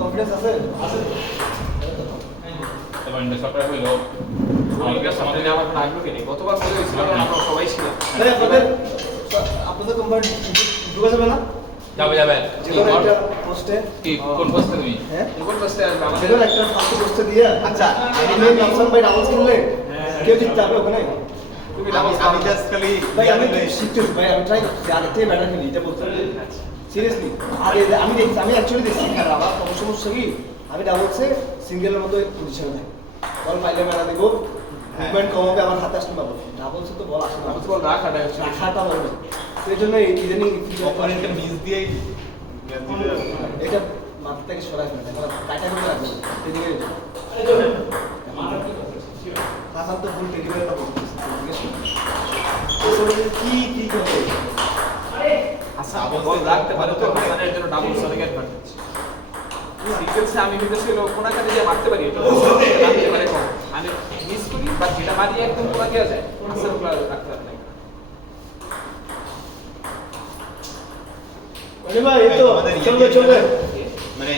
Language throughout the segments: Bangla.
কনফিডেন্স আছে এবার ইন্ডাস্ট্রি হইলো আমাদের সামনে আমার কোনো আগ্রহ নেই গতবার বলে হয়েছিল আমরা সবাই ছিলাম আপনাদের কোম্পানি ঢুকে যাবে না যাবে যেগুলো একটা পোস্টে কি কোন পোস্টে তুমি হ্যাঁ কোন পোস্টে আসবে আমাদের যেগুলো একটা ফালতু পোস্টে দিয়ে আচ্ছা আমি নামসান ভাই ডাবল কিনলে কেউ জিততে হবে ওখানে তুমি ডাবল আমি জাস্ট খালি ভাই আমি শিখতেছি ভাই আমি ট্রাই করছি আগে থেকে ব্যাটার খেলি এটা বলতে সিরিয়াসলি আর আমি দেখছি আমি অ্যাকচুয়ালি দেখছি আর আমার কোনো সমস্যা কি আমি ডাবলসে সিঙ্গেলের মতো পজিশনে থাকি বল পাইলে মেলা দেবো মুভমেন্ট কম হবে আমার হাতে আসলে পাবো ডাবলসে তো বল আসে না বল রাখাটাই হচ্ছে রাখাটা বলবে তো এই জন্য ইদানিং অপারেন্টকে মিস দিয়েই এটা মাথা থেকে সরাই ফেলে এখন কাটা করে রাখবে এদিকে হাসান তো ফুল ডেলিভারিটা করতেছে আসলে কি করবে আচ্ছা বল রাখতে পারে তো হাসানের জন্য ডাবল সলিং অ্যাডভান্টেজ সিঙ্গেলসে আমি কিন্তু ছিল কোনাকাতে যে মারতে পারি এটা রাখতে পারে কম আমি মিস করি বা যেটা মারি একদম কোনা দেওয়া যায় হাসান ওগুলো রাখতে পারে না ভাই এই তো চলবে মানে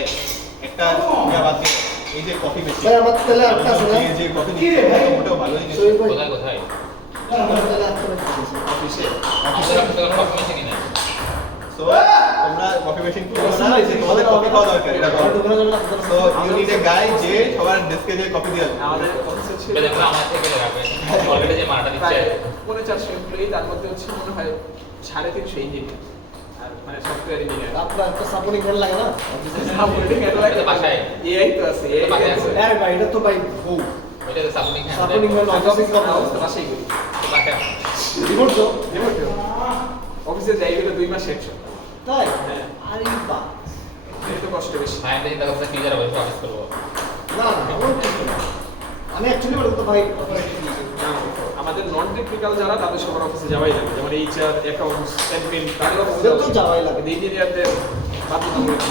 একটা ইয়া বাদ দিয়ে এই যে কফি মেশিন ভাই আমার তাহলে একটা আছে না যে কফি কি রে ভাই ওটাও ভালোই জিনিস শরীর ভাই কোথায় আমার তাহলে একটা আছে অফিসে আমাদের আপনাদের কফি মেশিন কিনা সো তোমরা কফি মেশিন কিনো না যে তোমাদের কফি খাওয়া দরকার এটা বলো দোকানে যাবেন আপনারা সো ইউ নিড এ গাই যে সবার ডেস্কে যে কফি দিয়ে আসবে আমাদের অফিসে ছিল এটা দেখো আমার থেকে রাখবে অলরেডি যে মারাটা দিচ্ছে প্রায় 450 এমপ্লয়ি তার মধ্যে হচ্ছে মনে হয় 350 ইঞ্জিনিয়ার আর মানে সফটওয়্যার ইঞ্জিনিয়ার আপনার একটা সাপোর্টিং হ্যান্ড লাগে না সাপোর্টিং এর লাগে বাসায় এআই তো আছে এআই বাসায় আছে আছে। আরে ভাই এটা তো ভাই বউ ওইটা সাপোর্টিং সাপোর্টিং হ্যান্ড অফিসিং অফিস কম অবস্থা বাসায় করি বাসায় রিমোট তো অফিসে যাই গেলে 2 মাস একশো তাই হ্যাঁ। আরে বাহ এই তো কষ্ট বেশি ফাইনালি চিন্তা করছে কি যারা বসে অফিস করবো না না আমার কিছু না। আমি অ্যাকচুয়ালি বলতে ভাই আমাদের নন টেকনিক্যাল যারা তাদের সবার অফিসে যাওয়াই লাগে যেমন এইচআর অ্যাকাউন্টস অ্যাডমিন তাদের অফিসে ওদের তো যাওয়াই লাগে। ইঞ্জিনিয়ারদের বাধ্যতামূলক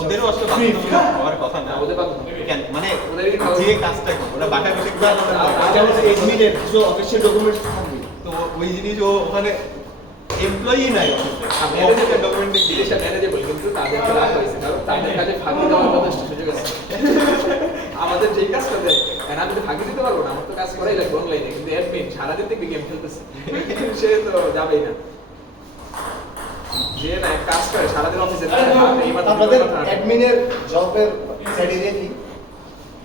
ওদেরও আসলে বাধ্যতামূলক হওয়ার কথা না না, ওদের বাধ্যতামূলক কেন মানে ওদের কি খাওয়া- যে কাজটা করে ওরা বাসায় বসে করে যেমন এডমিনের কিছু অফিসিয়াল ডকুমেন্টস থাকবে তো ওই জিনিস ও ওখানে এমপ্লয়ি নাই আমি অফিসের ডকুমেন্টে জিনিসটা ম্যানেজেবল কিন্তু তাদেরকে রাখা হয়েছে কারণ তাদের কাজে ফাঁকি দেওয়ার যথেষ্ট সুযোগ আছে আমাদের যেই কাজটা দেয় কারণ আমি তো ফাঁকি দিতে পারবো না আমার তো কাজ করাই লাগবে অনলাইনে কিন্তু অ্যাডমিন সারাদিন থেকে গেম খেলতেছে সে তো যাবেই না যে না এক কাজ করে সারাদিন অফিসে আপনাদের অ্যাডমিনের জবের ক্রাইটেরিয়া কি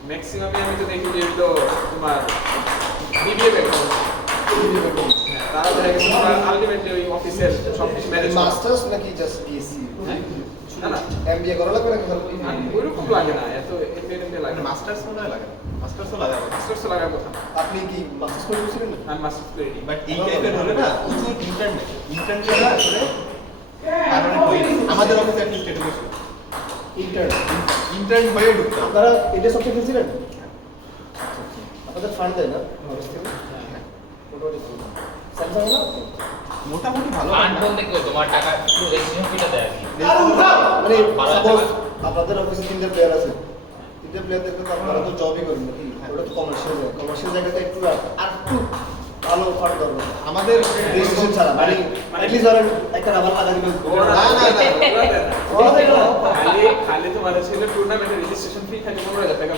ম্যাক্সিমামে আমি তো দেখি যে তো তোমার বিবিএ ব্যাকগ্রাউন্ড তারা দেখা গেছে আলটিমেটলি ওই অফিসের সবকিছু ম্যানেজ মাস্টার্স নাকি জাস্ট বিএসসি না না এমবিএ করা লাগবে নাকি ওইরকম লাগে না এত এমবিএ লাগে না মাস্টার্স মনে হয় লাগে মাস্টার্সও লাগে মাস্টার্স লাগার কথা না আপনি কি মাস্টার্স করে গেছিলেন আমি মাস্টার্স করিনি বাট এই টাইপের হলে না প্রচুর ইন্টারনেট আসলে কারণে হয়ে আমাদের অফিসে একটা স্টেট হয়েছিল ইন্টার্ন ইন্টার্ন হয়ে ঢুকতাম আপনারা এটা সবচেয়ে খেলছিলেন আপনাদের ফান্ড দেয় না অফিস থেকে মোটামুটি স্যামসাং না মোটামুটি ভালো ফান্ড বলতে কি তোমার টাকা পুরো রেজিস্ট্রেশন ফিটা দেয় আর কি মানে বারো হাজার সাপোজ টাকা। আপনাদের অফিসে 3টা প্লেয়ার আছে 3টা প্লেয়ারদেরকে তো আপনারা তো জবই করেন নাকি ওটা তো কমার্শিয়াল জায়গাতে একটু আর একটু ভালো ফান্ড দরকার আমাদের রেজিস্ট্রেশন ছাড়া মানে অ্যাটলিস্ট ধরেন একটা রাবার লাগা দিবেন খালি খালি তোমার ছেলে টুর্নামেন্টের রেজিস্ট্রেশন ফি খালি 15,000 টাকা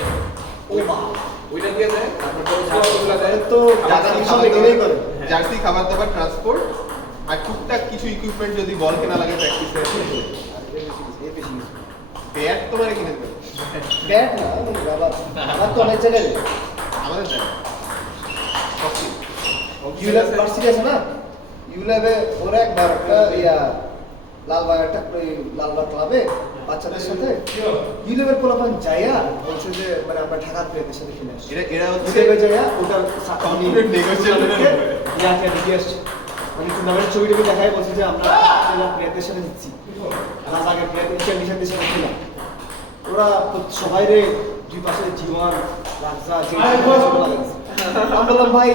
ও বাবা ওইটা দিয়ে দেয় তারপর তো জার্সিগুলো দেয় তো জায়গা সব এখানেই করে জার্সি খাবার দাবার ট্রান্সপোর্ট আর টুকটাক কিছু ইকুইপমেন্ট যদি বল কেনা লাগে প্র্যাকটিসে ব্যাট তোমার কিনে দেবে ব্যাট না রাবার রাবার তো অনেক জায়গায় দেয়। আমাদের দেয় ইউল্যাব ভার্সিটি আছে না ইউল্যাবে ওরা একবার একটা লালবাগ একটা লালবাগ ক্লাবে বাচ্চাদের সাথে ইউল্যাবের পোলাপান যাইয়া বলছে যে মানে আমরা ঢাকা প্লেয়ারদের সাথে খেলে আসছি এরা হচ্ছে ইউল্যাবে যাইয়া ওটার Complete negotiation ইয়াকে ঢুকে আসছে মানে টুর্নামেন্টের ছবি টবি দেখায় বলছে যে আমরা প্লেয়ারদের সাথে দিচ্ছি লালবাগের প্লেয়ারদের নিশানদের সাথে খেলাম ওরা সবাই রে দুই পাশে জীবন রাজা আমি বললাম ভাই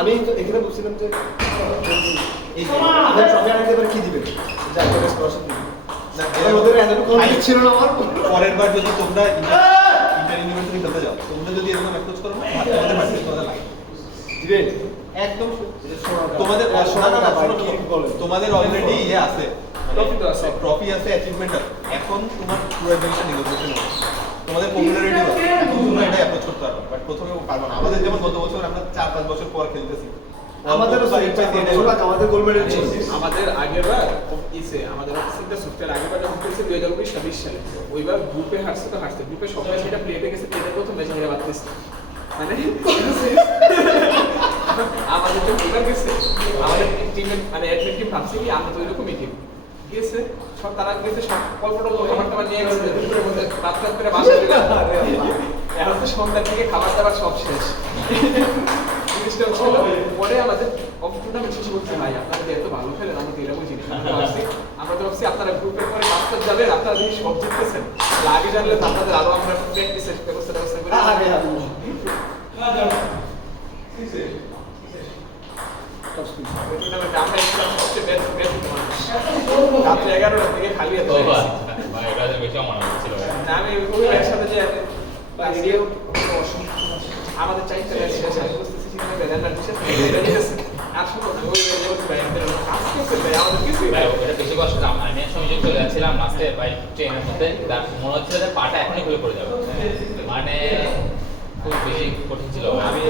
আমি তো এখানে বলছিলাম যে এই যে আমাদের ট্রফি আনতে পারে কি দিবেন যা করে স্কলারশিপ দিবেন না, ওদের এত কনফিডেন্স ছিল না আমার পরের বার যদি তোমরা ইন্টার ইউনিভার্সিটি খেলতে যাও তোমরা যদি এরকম অ্যাপ্রোচ করো না তোমাদের পার্টিসিপেট করা লাগে দিবেন একদম শোনা তোমাদের শোনা না ভাই শোনো, কি বলে তোমাদের অলরেডি ইয়ে আছে মানে ট্রফি তো আছে। ট্রফি আছে, অ্যাচিভমেন্ট আছে। এখন তোমার পুরো জিনিসটা নেগোসিয়েশন হবে। তোমাদের পপুলারিটি আছে, এখন তোমরা এটা অ্যাপ্রোচ করতে পারবে, বাট প্রথমে পারবো না। আমাদের যেমন গত বছর আমরা 4-5 বছর পর খেলতেছি, আমাদেরও আমাদের গোল্ড মেডেল ছিল। আমাদের আগেরবার আমাদের অফিসিংটা সফটওয়্যার আগেরবার যখন খেলছে 2019-20 সালে, ওইবার গ্রুপে হারছে তো হারছে, গ্রুপে সব ম্যাচ এটা প্লেটে গেছে, প্লেটের প্রথম ম্যাচ হেরে বাঁচতেছে। মানে আমাদের তো ওইবার গেছে, আমাদের টিমের মানে অ্যাডমিন টিম ভাবছে কি আমরা তো এরকমই টিম গেছে, সব তারা গেছে, সব কল্পটা খাবার টাবার নিয়ে গেছে, দুপুরের মধ্যে রাত রাত করে বাসা চলে এখন তো সন্ধ্যার থেকে খাবার দাবার সব শেষ। জিনিসটা ছিল পরে আমাদের টুর্নামেন্ট শেষ করতে ভাই আপনারা যে এত ভালো খেলেন আমরা তো এরকম জিনিস আমরা তো ভাবছি আপনারা গ্রুপের পরে মাস্টার যাবেন, আপনারা যদি সব জিততেছেন আগে জানলে তো আপনাদের আরো আমরা প্র্যাকটিসের ব্যবস্থা করে টুর্নামেন্টে আমরা ছিলাম সবচেয়ে বেস্ট রাত্রে 11টার দিকে খালি ও ভাই এটা বেশি মনে হচ্ছিল ভাই। না আমি ওই একসাথে যে আমাদের চাইতে শেষ আমি বুঝতেছি সেখানে ব্যানার শেষ আর শুধু ওই ভাই আজকে ভাই আমাদের কিছু ভাই এটা বেশি কষ্ট না, আমি এক সময় চলে যাচ্ছিলাম লাস্টে ভাই ট্রেনের মধ্যে, মনে হচ্ছিল যে পাটা এখনই খুলে পড়ে যাবে, মানে খুব বেশি কঠিন ছিল ভাই। আমি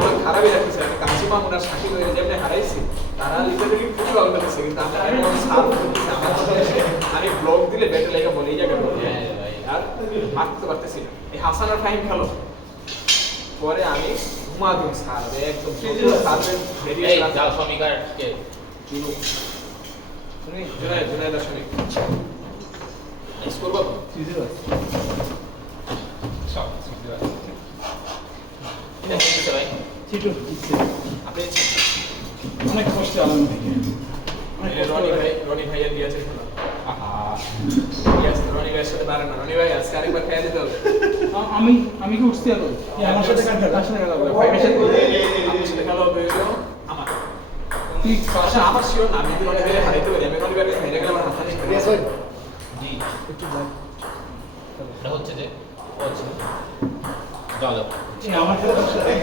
আমার খারাপই লাগতেছে, আমি কাশিমা ওনার সাকিব হয়ে যেমনি হারাইছি তারা লিটারেলি প্রচুর আউট হয়েছে, কিন্তু আমার সার করতেছে আমার কথা হচ্ছে আমি ব্লগ দিলে ব্যাটে লেগে বলে এই জায়গায় বলে হ্যাঁ ভাই। আর মারতে পারতেছি না। এই হাসান আর ফাহিম খেলো পরে আমি ঘুমা দিন সার একদম সার্ভের বেরিয়ে এই যাও শ্রমিকারকে শুনি জুনায়েদ শ্রমিক স্কোর কত? সব এটা কি হচ্ছে ভাই? আপনি অনেক কষ্টে আনন্দ থেকে রনি ভাইয়ের দিয়ে আছে শোনা আহা রনি ভাইয়ের সাথে পারে না, রনি ভাই আজকে আরেকবার খেয়ে দিতে হবে। আমি কি উঠতে পারবো আমার সাথে কার সাথে খেলা হবে ভাইয়ের সাথে আপনার সাথে খেলা হবে হলো আমার ঠিক আচ্ছা আমার শিওর না, আমি যদি রনি ভাইয়ের হারাইতে পারি, আমি রনি ভাইয়ের হেরে গেলে আমার হাত হাতে রিয়াজ ভাই জি একটু যাই এটা হচ্ছে যে হচ্ছে যাও যাও আমার সাথে